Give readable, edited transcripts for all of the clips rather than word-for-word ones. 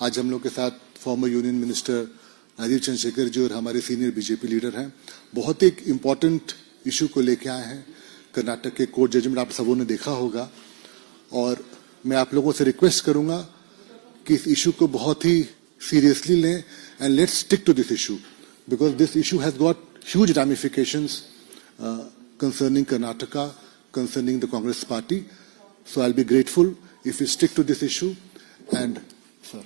आज हम लोग के साथ former union minister Rajeev Chandrashekhar ji और हमारे सीनियर बीजेपी लीडर हैं। बहुत एक इम्पॉर्टेंट इशू को लेके आए हैं। कर्नाटक के कोर्ट जजमेंट आप सबों ने देखा होगा और मैं आप लोगों से रिक्वेस्ट करूंगा कि इस इशू को बहुत ही सीरियसली लें and let's stick to this issue because this issue has got huge ramifications concerning Karnataka, concerning the Congress party. So I'll be grateful if you stick to this issue. And sir,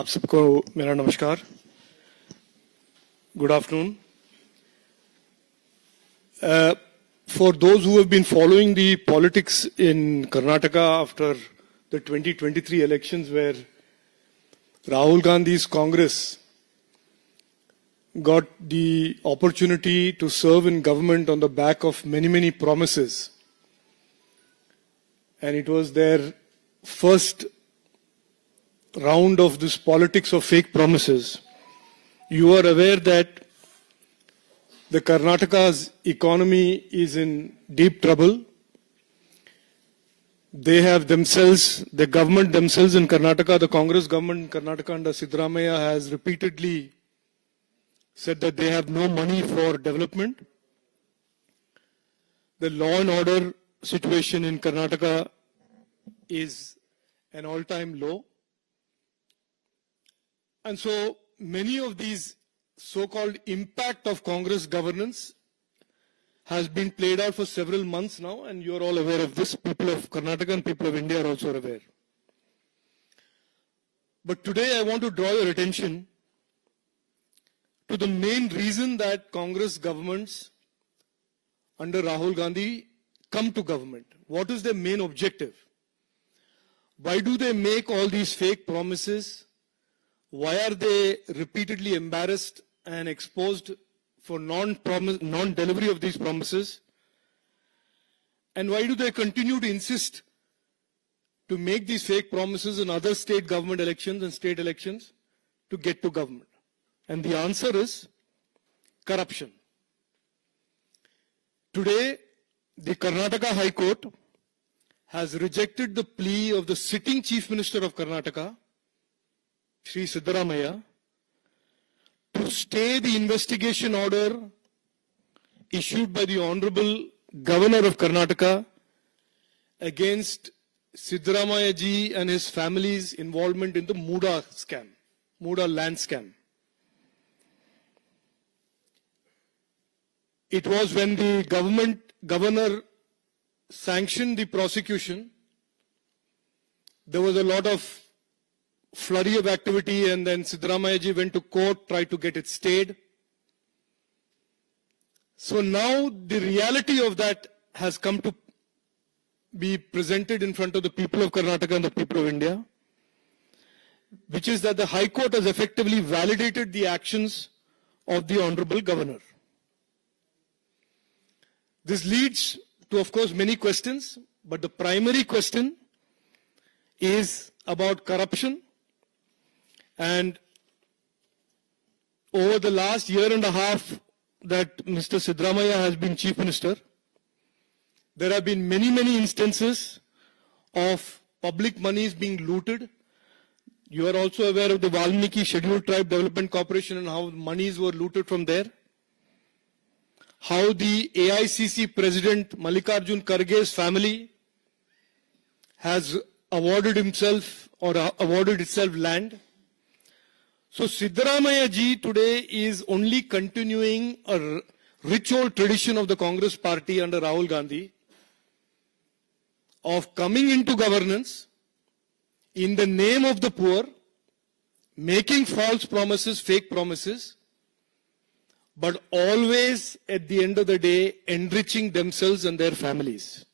आप सबको मेरा नमस्कार. Good afternoon. For those who have been following the politics in Karnataka after the 2023 elections, where Rahul Gandhi's Congress got the opportunity to serve in government on the back of many promises, and it was their first round of this politics of fake promises. You are aware that the Karnataka's economy is in deep trouble. They have themselves, the government themselves in Karnataka, the Congress government in Karnataka under Siddaramaiah has repeatedly said that they have no money for development. The law and order situation in Karnataka is an all-time low. And so many of these so-called impact of Congress governance has been played out for several months now, and you are all aware of this. People of Karnataka and people of India are also aware. But today I want to draw your attention to the main reason that Congress governments under Rahul Gandhi come to government. What is their main objective? Why do they make all these fake promises? Why are they repeatedly embarrassed and exposed for non-delivery of these promises? And why do they continue to insist to make these fake promises in other state government elections and state elections to get to government? And the answer is corruption. Today, the Karnataka High Court has rejected the plea of the sitting Chief Minister of Karnataka, Shri Siddaramaiah, to stay the investigation order issued by the Honorable Governor of Karnataka against Siddaramaiah ji and his family's involvement in the Muda scam, Muda land scam. It was when the governor sanctioned the prosecution, there was a lot of flurry of activity, and then Siddaramaiah ji went to court, tried to get it stayed. So now the reality of that has come to be presented in front of the people of Karnataka and the people of India, which is that the High Court has effectively validated the actions of the Honorable Governor. This leads to, of course, many questions, but the primary question is about corruption. And over the last year and a half that Mr. Siddaramaiah has been Chief Minister, there have been many instances of public monies being looted. You are also aware of the Valmiki Scheduled Tribe Development Corporation and how monies were looted from there. How the AICC President Mallikarjun Kharge's family has awarded himself or awarded itself land. So Siddaramaiah ji today is only continuing a rich old tradition of the Congress party under Rahul Gandhi of coming into governance in the name of the poor, making false promises, fake promises, but always at the end of the day enriching themselves and their families.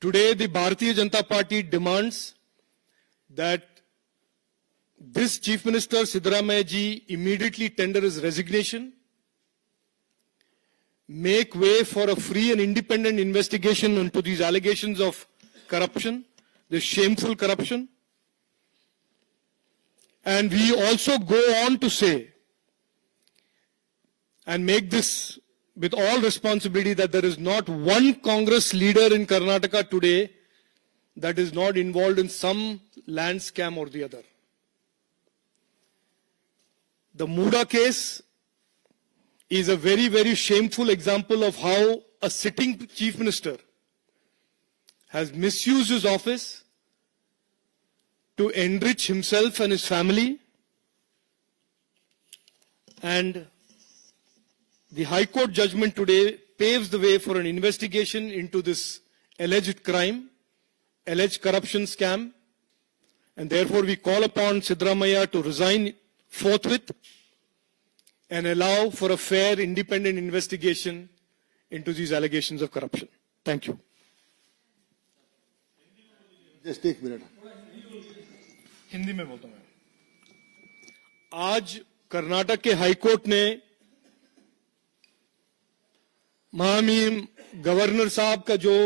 Today the Bharatiya Janata Party demands that this Chief Minister Siddaramaiah ji immediately tender his resignation, make way for a free and independent investigation into these allegations of corruption, this shameful corruption. And we also go on to say and make this with all responsibility that there is not one Congress leader in Karnataka today that is not involved in some land scam or the other. The Muda case is a very, very shameful example of how a sitting chief minister has misused his office to enrich himself and his family. And the High Court judgment today paves the way for an investigation into this alleged crime, alleged corruption scam, and therefore we call upon Siddaramaiah to resign forthwith and allow for a fair, independent investigation into these allegations of corruption. Thank you. Just take a minute. Hindi में बोलता हूं। आज कर्नाटक के high court ने महामहिम governor साहब का जो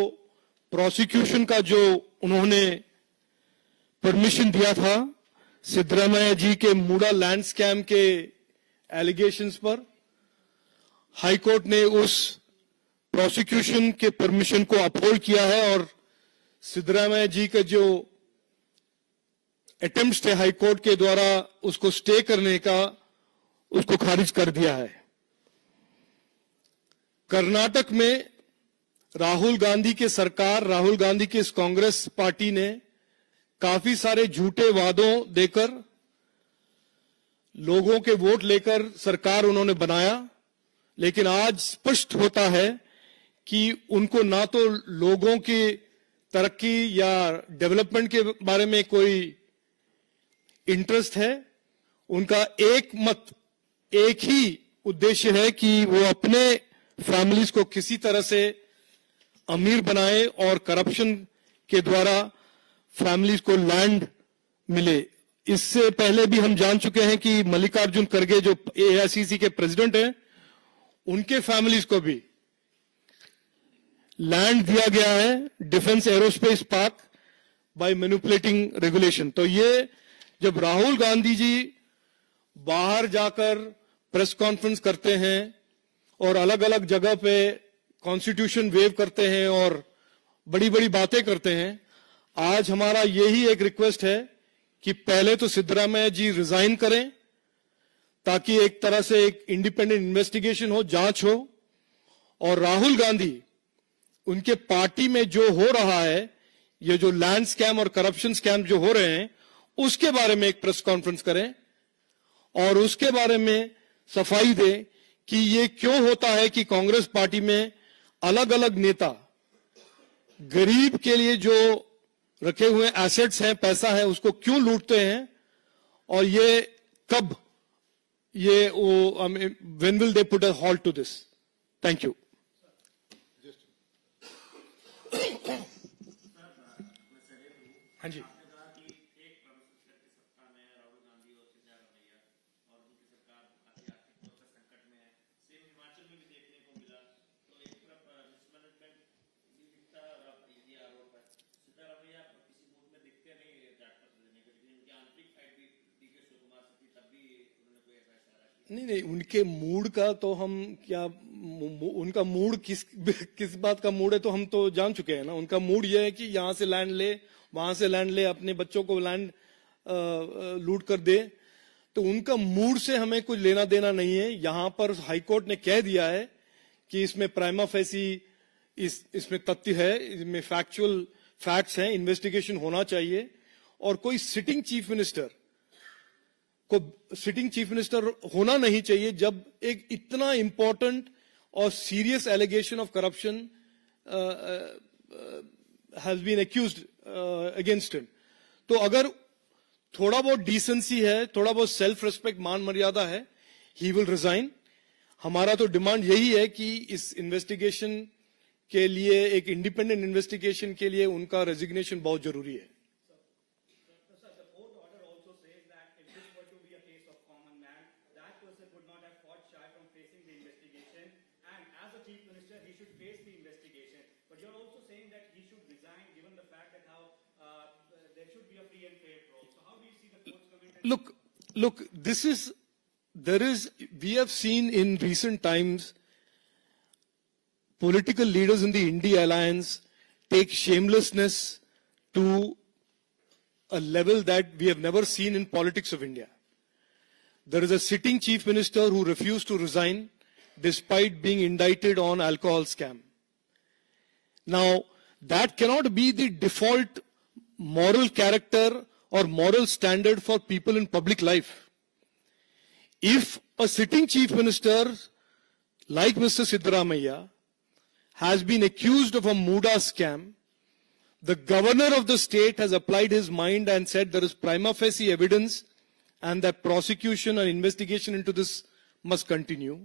प्रोसिक्यूशन का जो उन्होंने परमिशन दिया था सिद्धरामैया जी के मुड़ा लैंड स्कैम के एलिगेशंस पर, हाई कोर्ट ने उस प्रोसिक्यूशन के परमिशन को अपहोल्ड किया है और सिद्धरामैया जी के जो अटेम्प्ट्स थे हाई कोर्ट के द्वारा उसको स्टे करने का, उसको खारिज कर दिया है। कर्नाटक में राहुल गांधी की सरकार, राहुल गांधी की इस कांग्रेस पार्टी ने काफी सारे झूठे वादों देकर लोगों के वोट लेकर सरकार उन्होंने बनाया, लेकिन आज स्पष्ट होता है कि उनको ना तो लोगों की तरक्की या डेवलपमेंट के बारे में कोई इंटरेस्ट है। उनका एक ही उद्देश्य है कि वो अपने फैमिलीज को किसी तरह से अमीर बनाए और करप्शन के द्वारा फैमिलीज को लैंड मिले। इससे पहले भी हम जान चुके हैं कि मल्लिकार्जुन खड़गे जो एआईसीसी के प्रेसिडेंट हैं, उनके फैमिलीज को भी लैंड दिया गया है defence aerospace park by manipulating regulation. तो ये जब राहुल गांधी जी बाहर जाकर प्रेस कॉन्फ्रेंस करते हैं और अलग अलग जगह पे कॉन्स्टिट्यूशन वेव करते हैं और बड़ी बड़ी बातें करते हैं, आज हमारा यही एक रिक्वेस्ट है कि पहले तो सिद्धरामैया जी रिजाइन करें ताकि एक तरह से एक इंडिपेंडेंट इन्वेस्टिगेशन हो, जांच हो, और राहुल गांधी उनके पार्टी में जो हो रहा है, ये जो लैंड स्कैम और करप्शन स्कैम जो हो रहे हैं, उसके बारे में एक प्रेस कॉन्फ्रेंस करें और उसके बारे में सफाई दें कि ये क्यों होता है कि कांग्रेस पार्टी में अलग अलग नेता गरीब के लिए जो रखे हुए एसेट्स हैं, पैसा है, उसको क्यों लूटते हैं और ये कब ये when will they put a halt to this. Thank you. हाँ जी। नहीं, उनके मूड का तो हम क्या, उनका मूड किस बात का मूड है तो हम तो जान चुके हैं ना। उनका मूड यह है कि यहां से लैंड ले, वहां से लैंड ले, अपने बच्चों को लैंड लूट कर दे। तो उनका मूड से हमें कुछ लेना देना नहीं है। यहां पर हाईकोर्ट ने कह दिया है कि इसमें प्राइमा फेसी इसमें तथ्य है, इसमें फैक्चुअल फैक्ट्स हैं, इन्वेस्टिगेशन होना चाहिए। और कोई सिटिंग चीफ मिनिस्टर होना नहीं चाहिए जब एक इतना इंपॉर्टेंट और serious allegation of corruption has been accused against him. तो अगर थोड़ा बहुत डिसेंसी है, थोड़ा बहुत सेल्फ रिस्पेक्ट, मान मर्यादा है, ही विल रिजाइन। हमारा तो डिमांड यही है कि इस इन्वेस्टिगेशन के लिए, एक इंडिपेंडेंट इन्वेस्टिगेशन के लिए उनका रेजिग्नेशन बहुत जरूरी है। Look, we have seen in recent times political leaders in the India alliance take shamelessness to a level that we have never seen in politics of India. There is a sitting chief minister who refused to resign despite being indicted on alcohol scam. Now, that cannot be the default moral character or moral standard for people in public life. If a sitting chief minister like Mr. Siddaramaiah has been accused of a Muda scam, the governor of the state has applied his mind and said there is prima facie evidence and that prosecution and investigation into this must continue.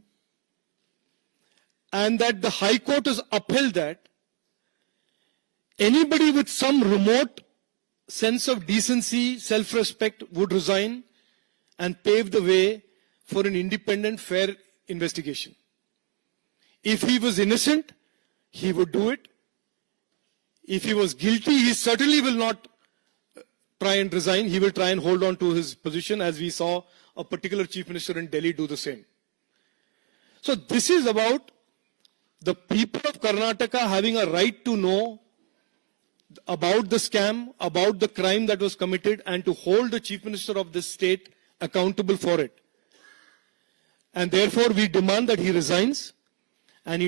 And that the High Court has upheld that. Anybody with some remote sense of decency, self-respect would resign and pave the way for an independent, fair investigation. If he was innocent, he would do it. If he was guilty, he certainly will not try and resign. He will try and hold on to his position, as we saw a particular chief minister in Delhi do the same. So this is about the people of Karnataka having a right to know about the scam, about the crime that was committed, and to hold the chief minister of this state accountable for it. And therefore, we demand that he resigns, and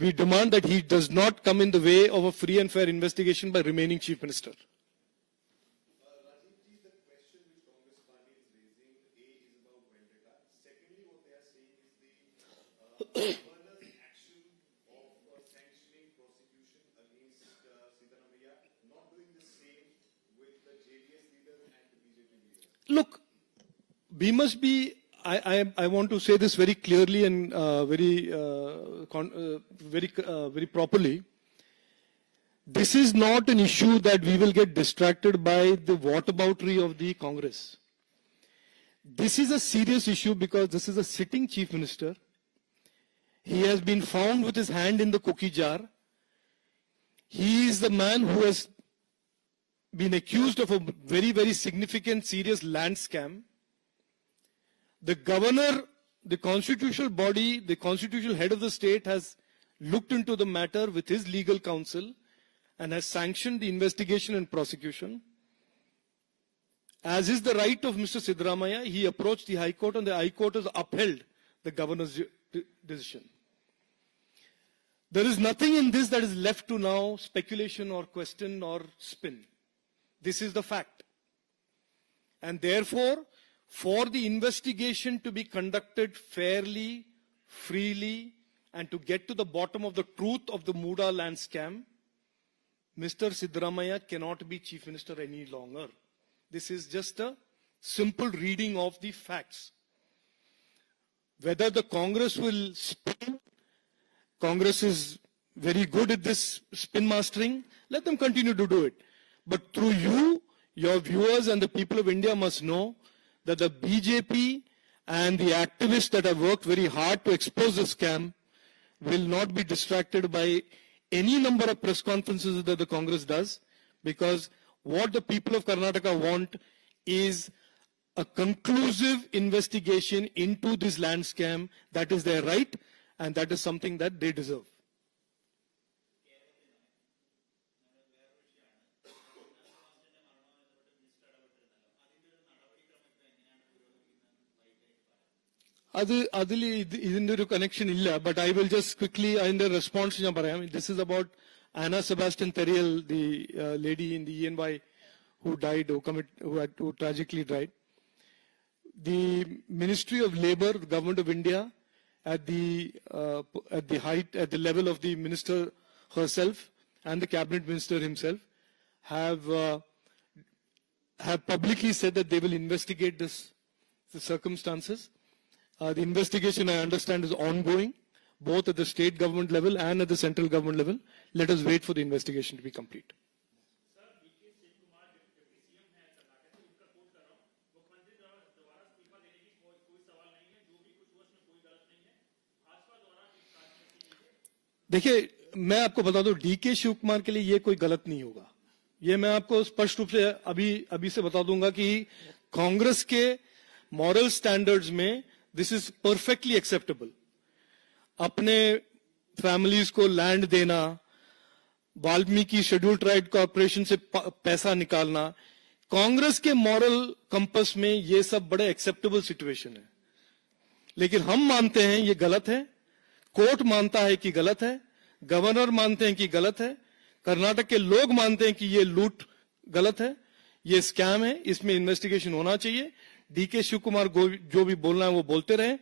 we demand that he does not come in the way of a free and fair investigation by remaining chief minister. Rajeev, the question which Congress party is raising, A, is about vendetta. Secondly, what they are saying is the governor's action of sanctioning prosecution against Siddaramaiah, not doing the same with the JDS leader and the BJP leader. Look, we must be. I want to say this very clearly and very properly. This is not an issue that we will get distracted by the whataboutery of the Congress. This is a serious issue because this is a sitting chief minister. He has been found with his hand in the cookie jar. He is the man who has been accused of a very, very significant, serious land scam. The governor, the constitutional body, the constitutional head of the state has looked into the matter with his legal counsel and has sanctioned the investigation and prosecution. As is the right of Mr. Siddaramaiah, he approached the High Court and the High Court has upheld the governor's decision. There is nothing in this that is left to now speculation or question or spin. This is the fact. And therefore, for the investigation to be conducted fairly, freely, and to get to the bottom of the truth of the Muda land scam, Mr. Siddaramaiah cannot be chief minister any longer. This is just a simple reading of the facts. Whether the Congress will spin, Congress is very good at this spin mastering, let them continue to do it. But through you, your viewers and the people of India must know that the BJP and the activists that have worked very hard to expose the scam will not be distracted by any number of press conferences that the Congress does, because what the people of Karnataka want is a conclusive investigation into this land scam. That is their right, and that is something that they deserve. ഇതിന്റെ ഒരു connection ഇല്ല, but I will just quickly അതിന്റെ response ഞാൻ പറയാം. This is about Anna Sebastian Terriel, the lady in the ENY who died, who tragically died. The Ministry of Labour, the Government of India, at the level of the minister herself and the cabinet minister himself, have publicly said that they will investigate the circumstances. The investigation, I understand, is ongoing, both at the state government level and at the central government level. Let us wait for the investigation to be complete. देखिए, मैं आपको बता दूं, DK Shiv Kumar के लिए ये कोई गलत नहीं होगा. ये मैं आपको स्पष्ट रूप से अभी से बता दूंगा कि कांग्रेस के मॉरल स्टैंडर्ड्स में दिस इज परफेक्टली एक्सेप्टेबल. अपने फैमिलीज को लैंड देना, वाल्मीकि शेड्यूल ट्राइब कॉर्पोरेशन से पैसा निकालना, कांग्रेस के मॉरल कंपस में ये सब बड़े एक्सेप्टेबल सिचुएशन है, लेकिन हम मानते हैं ये गलत है, कोर्ट मानता है कि गलत है, गवर्नर मानते हैं कि गलत है, कर्नाटक के लोग मानते हैं कि ये लूट गलत है, ये स्कैम है, इसमें इन्वेस्टिगेशन होना चाहिए। डीके शिव कुमार जो भी बोलना है वो बोलते रहे,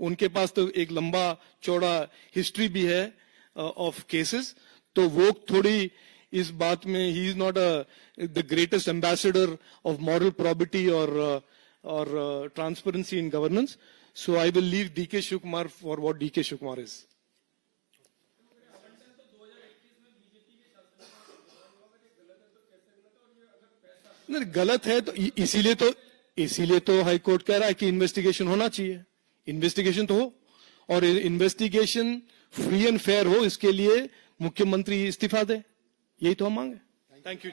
उनके पास तो एक लंबा चौड़ा हिस्ट्री भी है ऑफ केसेस, तो वो थोड़ी इस बात में ही is not the greatest ambassador of moral probity और transparency in governance, so I will leave DK Shiv Kumar for what DK Shiv Kumar is. नहीं, गलत है तो इसीलिए तो हाई कोर्ट कह रहा है कि इन्वेस्टिगेशन होना चाहिए, इन्वेस्टिगेशन तो हो, और इन्वेस्टिगेशन फ्री एंड फेयर हो, इसके लिए मुख्यमंत्री इस्तीफा दे, यही तो हम मांगे। Thank you.